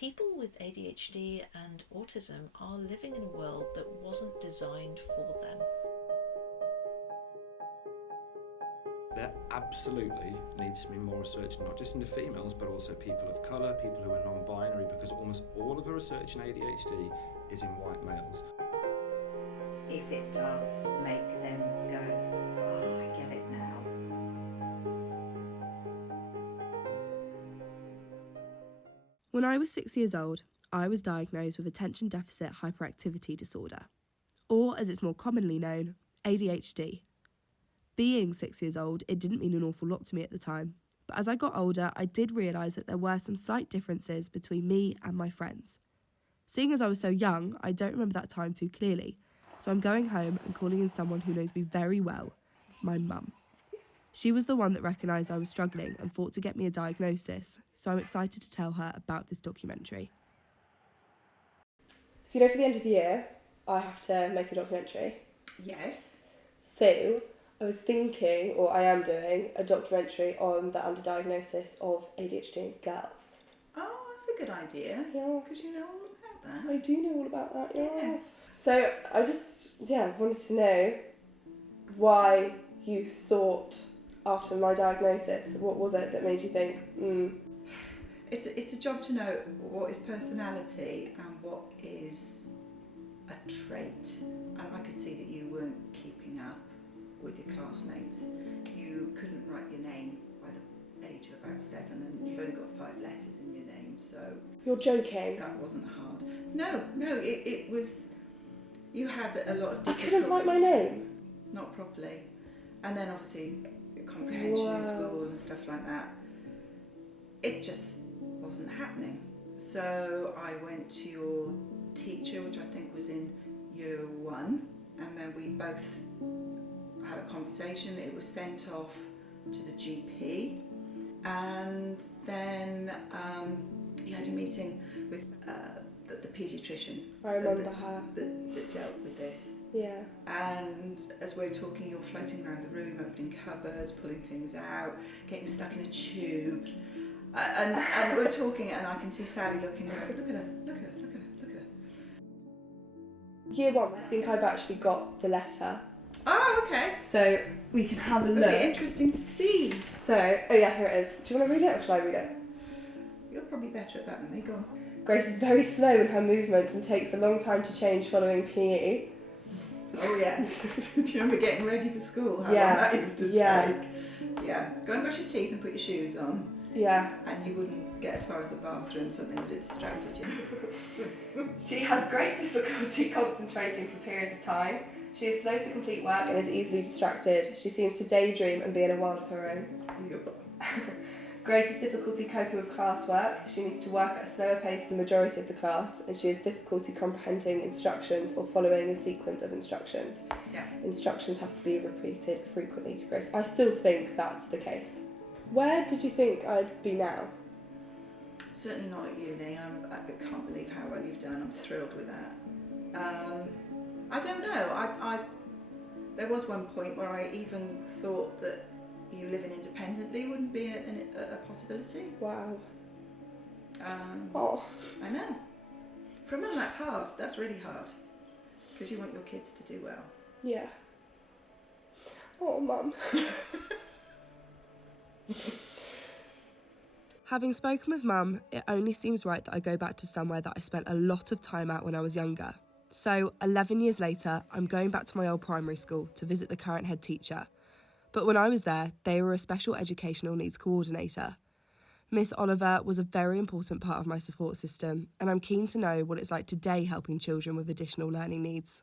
People with ADHD and autism are living in a world that wasn't designed for them. There absolutely needs to be more research, not just into females, but also people of colour, people who are non-binary, because almost all of the research in ADHD is in white males. If it does make them go, oh, I get it now. When I was 6 years old, I was diagnosed with attention deficit hyperactivity disorder, or as it's more commonly known, ADHD. Being 6 years old, it didn't mean an awful lot to me at the time, but as I got older, I did realise that there were some slight differences between me and my friends. Seeing as I was so young, I don't remember that time too clearly, so I'm going home and calling in someone who knows me very well, my mum. She was the one that recognised I was struggling and fought to get me a diagnosis, so I'm excited to tell her about this documentary. So for the end of the year, I have to make a documentary. Yes. So I was thinking, or I am doing, a documentary on the underdiagnosis of ADHD in girls. Oh, that's a good idea. Yeah. Because you know all about that. I do know all about that, yeah. Yes. So I just, wanted to know why you sought after my diagnosis. What was it that made you think, It's a job to know what is personality and what is a trait. And I could see that you weren't keeping up with your classmates. You couldn't write your name by the age of about 7, and you've only got 5 letters in your name, so You're joking. that wasn't hard. No, it was. You had a lot of I difficulties. couldn't write my name. Not properly. And then obviously comprehension in school and stuff like that. It just wasn't happening. So I went to your teacher, which I think was in year 1, and then we both had a conversation. It was sent off to the GP, and then you had a meeting with the paediatrician. I remember her. That dealt with this. Yeah. And as we're talking, you're floating around the room, opening cupboards, pulling things out, getting stuck in a tube. And we're talking, and I can see Sally looking at her. Look at her. Year 1, I think I've actually got the letter. Oh, okay. So we can have a It'll look. be interesting to see. So, here it is. Do you want to read it or shall I read it? You're probably better at that than me. Go on. Grace is very slow in her movements and takes a long time to change following PE. Oh yes. Do you remember getting ready for school? How Yeah. long that used to Yeah. take? Yeah. Go and brush your teeth and put your shoes on, Yeah. and you wouldn't get as far as the bathroom. Something would have distracted you. She has great difficulty concentrating for periods of time. She is slow to complete work and is easily distracted. She seems to daydream and be in a world of her own. Grace has difficulty coping with classwork. She needs to work at a slower pace than the majority of the class, and she has difficulty comprehending instructions or following a sequence of instructions. Yeah. Instructions have to be repeated frequently to Grace. I still think that's the case. Where did you think I'd be now? Certainly not at uni. I can't believe how well you've done. I'm thrilled with that. I don't know. I there was one point where I even thought that you living independently wouldn't be a possibility. Wow. I know. For a mum, that's hard. That's really hard. Because you want your kids to do well. Yeah. Oh, Mum. Having spoken with Mum, it only seems right that I go back to somewhere that I spent a lot of time at when I was younger. So, 11 years later, I'm going back to my old primary school to visit the current head teacher. But when I was there, they were a special educational needs coordinator. Miss Oliver was a very important part of my support system, and I'm keen to know what it's like today helping children with additional learning needs.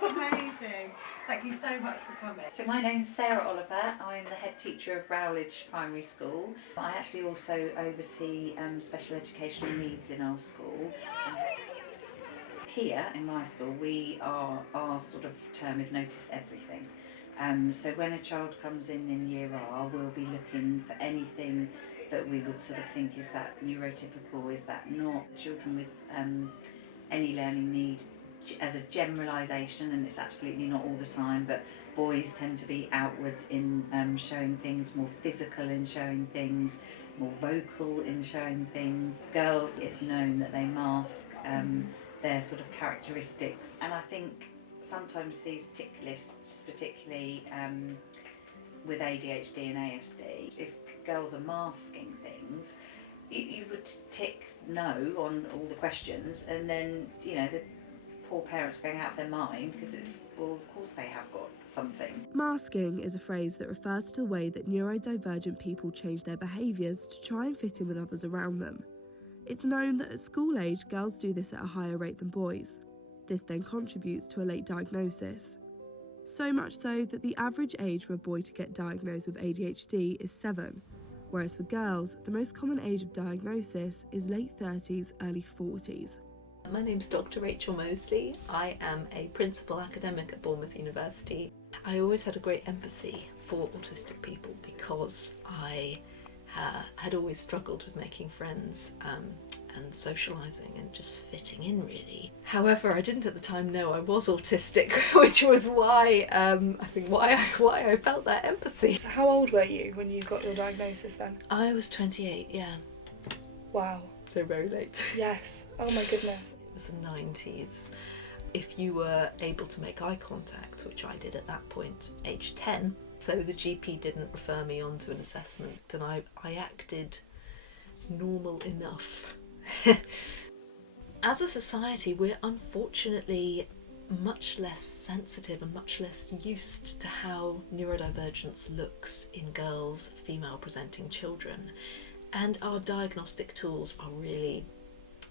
Amazing. Thank you so much for coming. So my name's Sarah Oliver. I'm the head teacher of Rowledge Primary School. I actually also oversee special educational needs in our school. Here in my school, our sort of term is notice everything. So when a child comes in year R, we'll be looking for anything that we would sort of think, is that neurotypical, is that not? Children with any learning need as a generalisation, and it's absolutely not all the time, but boys tend to be outwards in showing things, more physical in showing things, more vocal in showing things. Girls, it's known that they mask their sort of characteristics, and I think sometimes these tick lists, particularly with ADHD and ASD, if girls are masking things, you would tick no on all the questions, and then, you know, the poor parents going out of their mind because it's, well, of course they have got something. Masking is a phrase that refers to the way that neurodivergent people change their behaviours to try and fit in with others around them. It's known that at school age, girls do this at a higher rate than boys. This then contributes to a late diagnosis. So much so that the average age for a boy to get diagnosed with ADHD is 7, whereas for girls, the most common age of diagnosis is late 30s, early 40s. My name's Dr. Rachel Mosley. I am a principal academic at Bournemouth University. I always had a great empathy for autistic people because I had always struggled with making friends and socialising and just fitting in, really. However, I didn't at the time know I was autistic, which was why I think why I felt that empathy. So how old were you when you got your diagnosis then? I was 28, yeah. Wow. So very late. Yes. Oh my goodness. It was the 90s. If you were able to make eye contact, which I did at that point, age 10, so the GP didn't refer me on to an assessment, and I acted normal enough. As a society, we're unfortunately much less sensitive and much less used to how neurodivergence looks in girls, female presenting children, and our diagnostic tools are really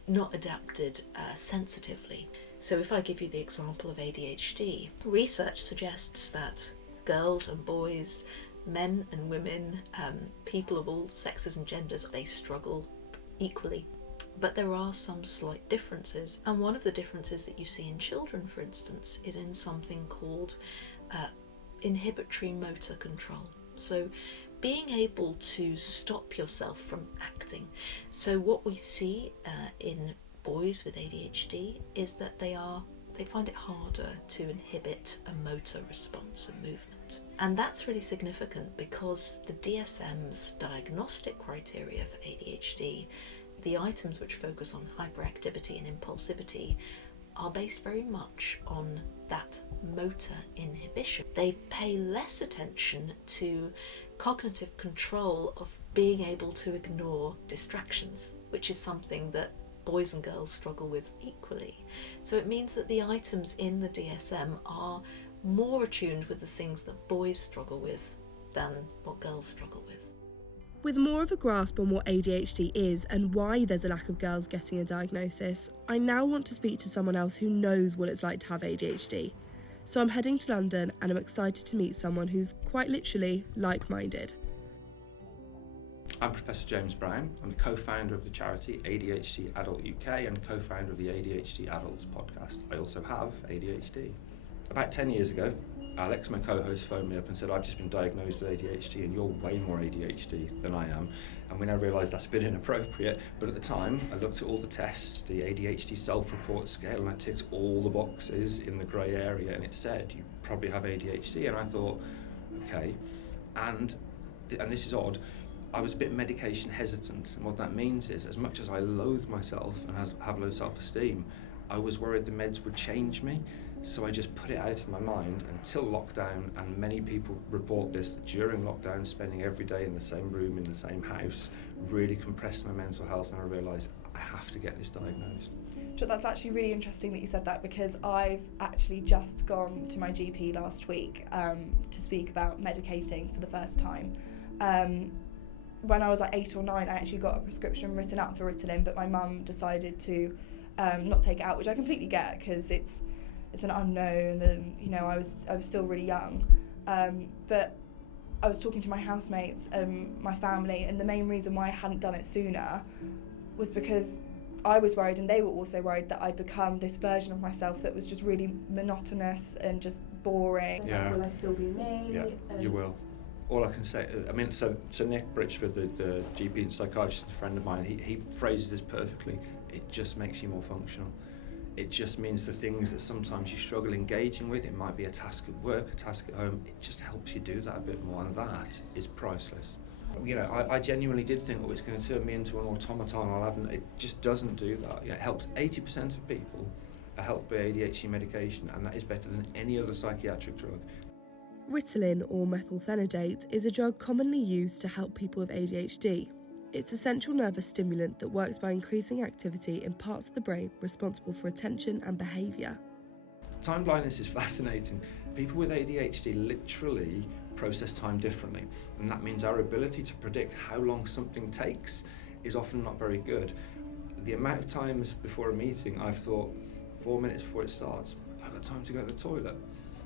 not adapted sensitively. So if I give you the example of ADHD, research suggests that girls and boys, men and women, people of all sexes and genders, they struggle equally. But there are some slight differences, and one of the differences that you see in children, for instance, is in something called inhibitory motor control. So being able to stop yourself from acting. So what we see in boys with ADHD is that they find it harder to inhibit a motor response and movement. And that's really significant because the DSM's diagnostic criteria for ADHD, the items which focus on hyperactivity and impulsivity, are based very much on that motor inhibition. They pay less attention to cognitive control of being able to ignore distractions, which is something that boys and girls struggle with equally. So it means that the items in the DSM are more attuned with the things that boys struggle with than what girls struggle with. With more of a grasp on what ADHD is and why there's a lack of girls getting a diagnosis, I now want to speak to someone else who knows what it's like to have ADHD. So I'm heading to London and I'm excited to meet someone who's quite literally like-minded. I'm Professor James Brown. I'm the co-founder of the charity ADHD Adult UK and co-founder of the ADHD Adults podcast. I also have ADHD. About 10 years ago, Alex, my co-host, phoned me up and said, I've just been diagnosed with ADHD and you're way more ADHD than I am. And we now realise that's a bit inappropriate, but at the time I looked at all the tests, the ADHD self-report scale, and I ticked all the boxes in the grey area and it said, you probably have ADHD. And I thought, okay, and this is odd, I was a bit medication hesitant, and what that means is, as much as I loathe myself and have low self-esteem, I was worried the meds would change me. So I just put it out of my mind until lockdown, and many people report this, that during lockdown, spending every day in the same room, in the same house, really compressed my mental health, and I realised I have to get this diagnosed. So that's actually really interesting that you said that, because I've actually just gone to my GP last week to speak about medicating for the first time. When I was like 8 or 9, I actually got a prescription written out for Ritalin, but my mum decided to not take it out, which I completely get because it's an unknown, and you know I was still really young. But I was talking to my housemates and my family, and the main reason why I hadn't done it sooner was because I was worried, and they were also worried, that I'd become this version of myself that was just really monotonous and just boring. Yeah. Will I still be me? Yeah, you will. All I can say, I mean, so Nick Britchford, the GP and psychiatrist, a friend of mine, he phrases this perfectly. It just makes you more functional. It just means the things that sometimes you struggle engaging with, it might be a task at work, a task at home, it just helps you do that a bit more, and that is priceless. I genuinely did think, it's going to turn me into an automaton, it just doesn't do that. It helps 80% of people are helped by ADHD medication, and that is better than any other psychiatric drug. Ritalin, or methylphenidate, is a drug commonly used to help people with ADHD. It's a central nervous stimulant that works by increasing activity in parts of the brain responsible for attention and behaviour. Time blindness is fascinating. People with ADHD literally process time differently, and that means our ability to predict how long something takes is often not very good. The amount of times before a meeting I've thought, 4 minutes before it starts, I've got time to go to the toilet.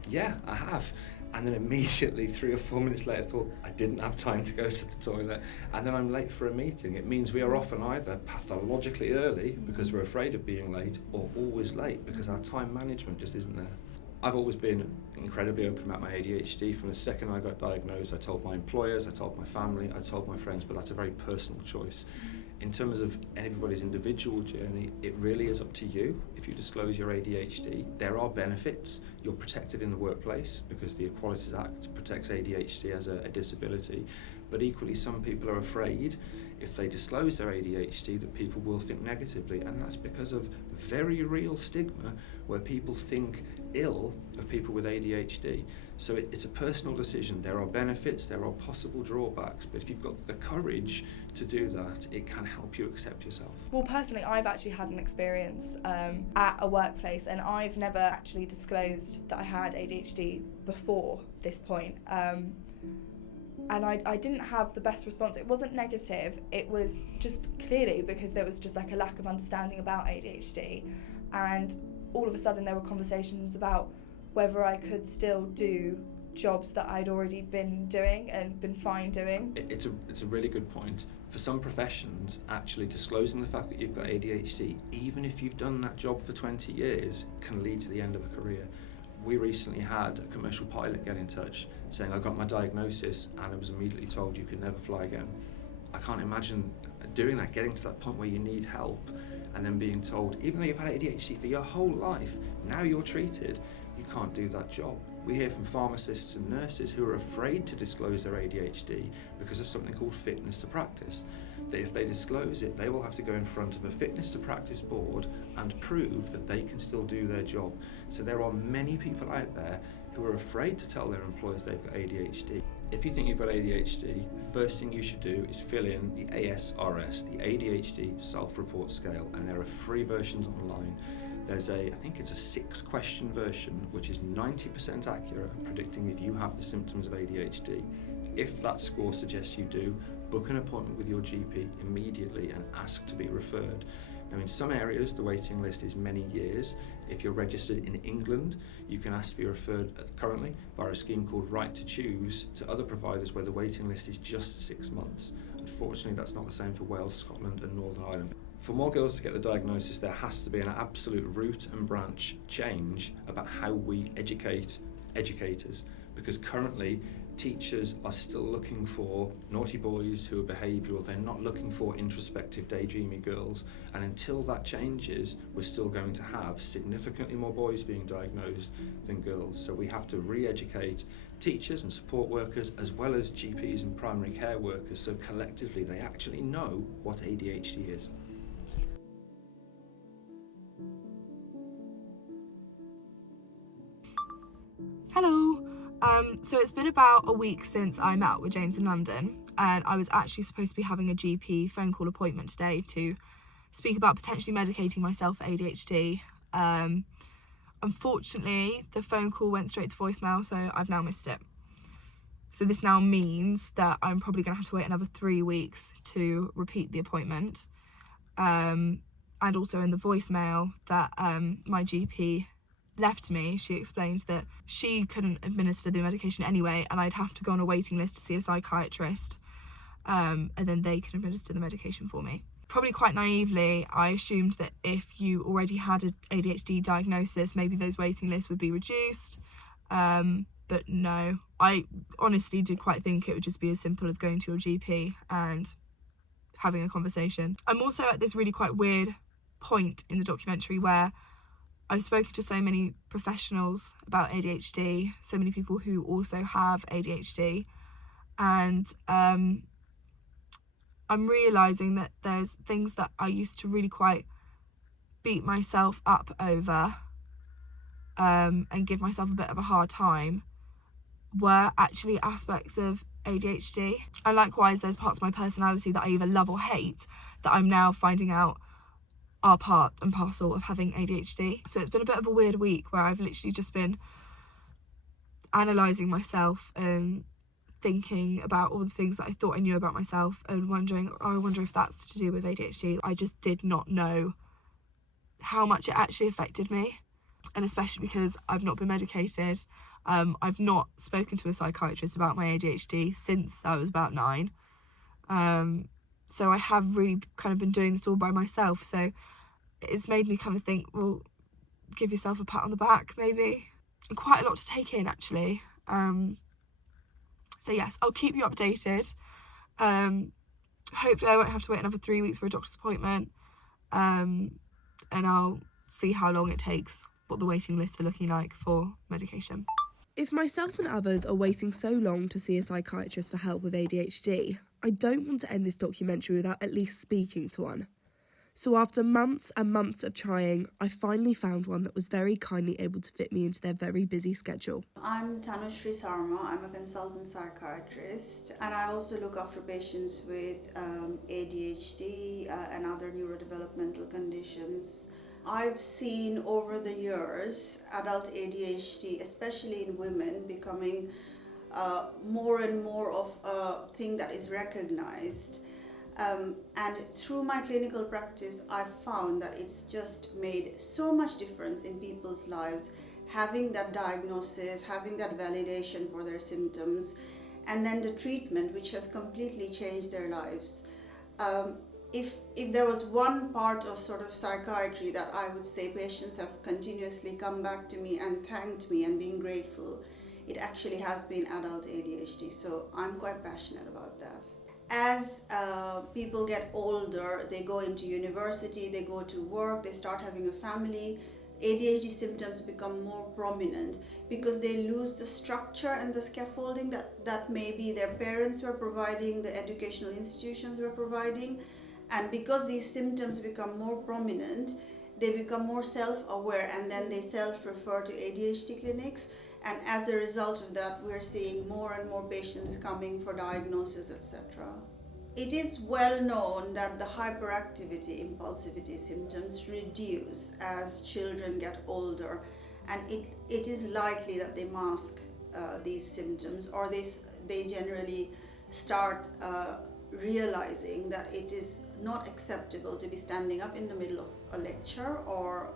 Yeah, I have. And then immediately 3 or 4 minutes later thought, I didn't have time to go to the toilet, and then I'm late for a meeting. It means we are often either pathologically early because we're afraid of being late, or always late because our time management just isn't there. I've always been incredibly open about my ADHD. From the second I got diagnosed, I told my employers, I told my family, I told my friends, but that's a very personal choice. In terms of everybody's individual journey, it really is up to you. If you disclose your ADHD, there are benefits. You're protected in the workplace because the Equalities Act protects ADHD as a disability. But equally, some people are afraid if they disclose their ADHD that people will think negatively, and that's because of very real stigma where people think ill of people with ADHD. So it's a personal decision. There are benefits, there are possible drawbacks, but if you've got the courage to do that, it can help you accept yourself. Well, personally, I've actually had an experience at a workplace, and I've never actually disclosed that I had ADHD before this point. And I didn't have the best response. It wasn't negative, it was just clearly because there was just like a lack of understanding about ADHD, and all of a sudden there were conversations about whether I could still do jobs that I'd already been doing and been fine doing. It's a really good point. For some professions, actually disclosing the fact that you've got ADHD, even if you've done that job for 20 years, can lead to the end of a career. We recently had a commercial pilot get in touch saying, I got my diagnosis and I was immediately told you could never fly again. I can't imagine doing that, getting to that point where you need help and then being told, even though you've had ADHD for your whole life, now you're treated, you can't do that job. We hear from pharmacists and nurses who are afraid to disclose their ADHD because of something called fitness to practice. That if they disclose it, they will have to go in front of a fitness to practice board and prove that they can still do their job. So there are many people out there who are afraid to tell their employers they've got ADHD. If you think you've got ADHD, the first thing you should do is fill in the ASRS, the ADHD Self-Report Scale, and there are free versions online. There's I think it's a 6-question version, which is 90% accurate at predicting if you have the symptoms of ADHD. If that score suggests you do, book an appointment with your GP immediately and ask to be referred. Now, in some areas, the waiting list is many years. If you're registered in England, you can ask to be referred currently via a scheme called Right to Choose to other providers where the waiting list is just 6 months. Unfortunately, that's not the same for Wales, Scotland and Northern Ireland. For more girls to get the diagnosis, there has to be an absolute root and branch change about how we educate educators, because currently teachers are still looking for naughty boys who are behavioural. They're not looking for introspective, daydreamy girls, and until that changes, we're still going to have significantly more boys being diagnosed than girls. So we have to re-educate teachers and support workers as well as GPs and primary care workers, so collectively they actually know what ADHD is. Hello. So it's been about a week since I met up with James in London, and I was actually supposed to be having a GP phone call appointment today to speak about potentially medicating myself for ADHD. Unfortunately, the phone call went straight to voicemail, so I've now missed it. So this now means that I'm probably going to have to wait another 3 weeks to repeat the appointment. And also in the voicemail that my GP left me, she explained that she couldn't administer the medication anyway, and I'd have to go on a waiting list to see a psychiatrist, and then they can administer the medication for me. Probably quite naively, I assumed that if you already had an ADHD diagnosis, maybe those waiting lists would be reduced, but no. I honestly did quite think it would just be as simple as going to your GP and having a conversation. I'm also at this really quite weird point in the documentary where I've spoken to so many professionals about ADHD, so many people who also have ADHD, and I'm realising that there's things that I used to really quite beat myself up over and give myself a bit of a hard time were actually aspects of ADHD. And likewise, there's parts of my personality that I either love or hate that I'm now finding out are part and parcel of having ADHD. So it's been a bit of a weird week where I've literally just been analysing myself and thinking about all the things that I thought I knew about myself and wondering, I wonder if that's to do with ADHD. I just did not know how much it actually affected me, and especially because I've not been medicated. I've not spoken to a psychiatrist about my ADHD since I was about 9. So I have really kind of been doing this all by myself. So it's made me kind of think, well, give yourself a pat on the back, maybe. And quite a lot to take in, actually. So yes, I'll keep you updated. Hopefully I won't have to wait another 3 weeks for a doctor's appointment. And I'll see how long it takes, what the waiting lists are looking like for medication. If myself and others are waiting so long to see a psychiatrist for help with ADHD, I don't want to end this documentary without at least speaking to one. So after months and months of trying, I finally found one that was very kindly able to fit me into their very busy schedule. I'm Tanushri Sarma. I'm a consultant psychiatrist, and I also look after patients with ADHD and other neurodevelopmental conditions. I've seen over the years adult ADHD, especially in women, becoming more and more of a thing that is recognized. And through my clinical practice, I've found that it's just made so much difference in people's lives, having that diagnosis, having that validation for their symptoms, and then the treatment, which has completely changed their lives. If there was one part of sort of psychiatry that I would say patients have continuously come back to me and thanked me and been grateful, it actually has been adult ADHD. So I'm quite passionate about that. As people get older, they go into university, they go to work, they start having a family, ADHD symptoms become more prominent because they lose the structure and the scaffolding that maybe their parents were providing, the educational institutions were providing. And because these symptoms become more prominent, they become more self-aware, and then they self-refer to ADHD clinics. And as a result of that, we're seeing more and more patients coming for diagnosis, etc. It is well known that the hyperactivity, impulsivity symptoms reduce as children get older, and it is likely that they mask these symptoms, or they generally start realizing that it is not acceptable to be standing up in the middle of a lecture or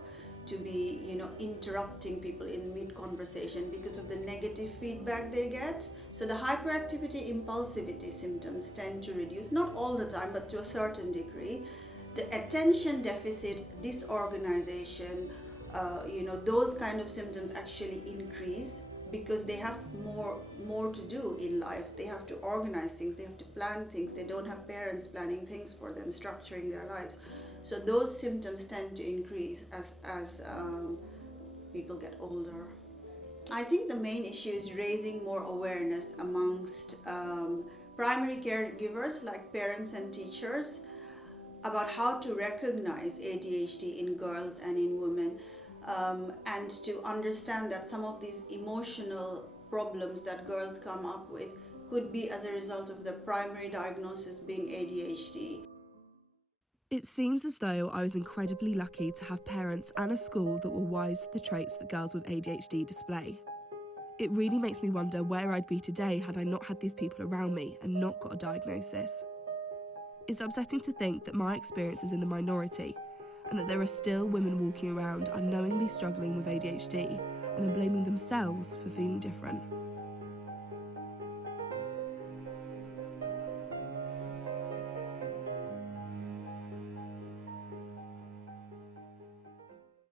to be, interrupting people in mid-conversation because of the negative feedback they get. So the hyperactivity, impulsivity symptoms tend to reduce, not all the time, but to a certain degree. The attention deficit, disorganization, those kind of symptoms actually increase because they have more to do in life. They have to organize things, they have to plan things, they don't have parents planning things for them, structuring their lives. So those symptoms tend to increase as people get older. I think the main issue is raising more awareness amongst primary caregivers like parents and teachers about how to recognize ADHD in girls and in women, and to understand that some of these emotional problems that girls come up with could be as a result of the primary diagnosis being ADHD. It seems as though I was incredibly lucky to have parents and a school that were wise to the traits that girls with ADHD display. It really makes me wonder where I'd be today had I not had these people around me and not got a diagnosis. It's upsetting to think that my experience is in the minority and that there are still women walking around unknowingly struggling with ADHD and are blaming themselves for feeling different.